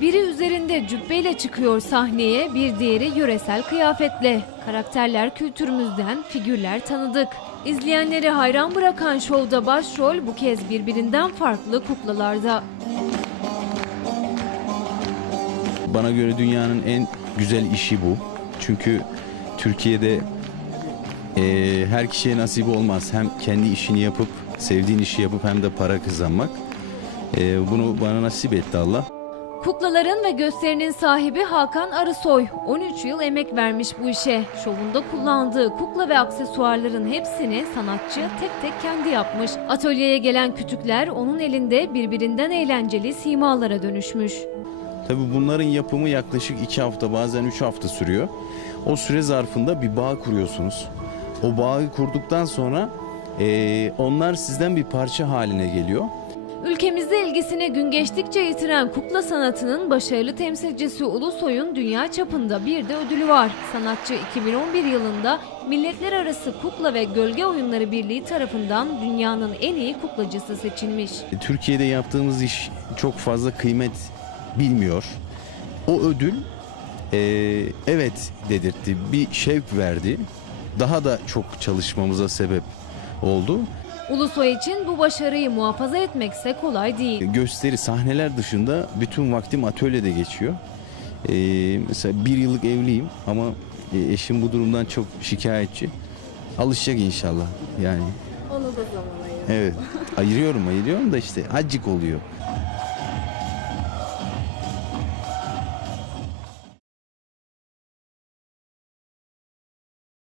Biri üzerinde cübbeyle çıkıyor sahneye, bir diğeri yöresel kıyafetle. Karakterler kültürümüzden, figürler tanıdık. İzleyenleri hayran bırakan şovda başrol bu kez birbirinden farklı kuklalarda. Bana göre dünyanın en güzel işi bu. Çünkü Türkiye'de eee, her kişiye nasip olmaz. Hem kendi işini yapıp, sevdiğin işi yapıp hem de para kazanmak. Eee, bunu bana nasip etti Allah. Kuklaların ve gösterinin sahibi Hakan Arısoy 13 yıl emek vermiş bu işe. Şovunda kullandığı kukla ve aksesuarların hepsini sanatçı tek tek kendi yapmış. Atölyeye gelen kütükler onun elinde birbirinden eğlenceli simalara dönüşmüş. Tabii bunların yapımı yaklaşık iki hafta bazen üç hafta sürüyor. O süre zarfında bir bağ kuruyorsunuz. O bağı kurduktan sonra eee, onlar sizden bir parça haline geliyor. Ülkemizde ilgisini gün geçtikçe yitiren kukla sanatının başarılı temsilcisi Ulusoy'un dünya çapında bir de ödülü var. Sanatçı 2011 yılında Milletler Arası Kukla ve Gölge Oyunları Birliği tarafından dünyanın en iyi kuklacısı seçilmiş. Türkiye'de yaptığımız iş çok fazla kıymet bilmiyor. O ödül eee, evet dedirtti, bir şevk verdi. Daha da çok çalışmamıza sebep oldu. Ulusoy için bu başarıyı muhafaza etmekse kolay değil. Gösteri, sahneler dışında bütün vaktim atölyede geçiyor. Eee, mesela bir yıllık evliyim ama e, eşim bu durumdan çok şikayetçi. Alışacak inşallah yani. Onu da zaman Evet. Ayırıyorum ayırıyorum da işte acık oluyor.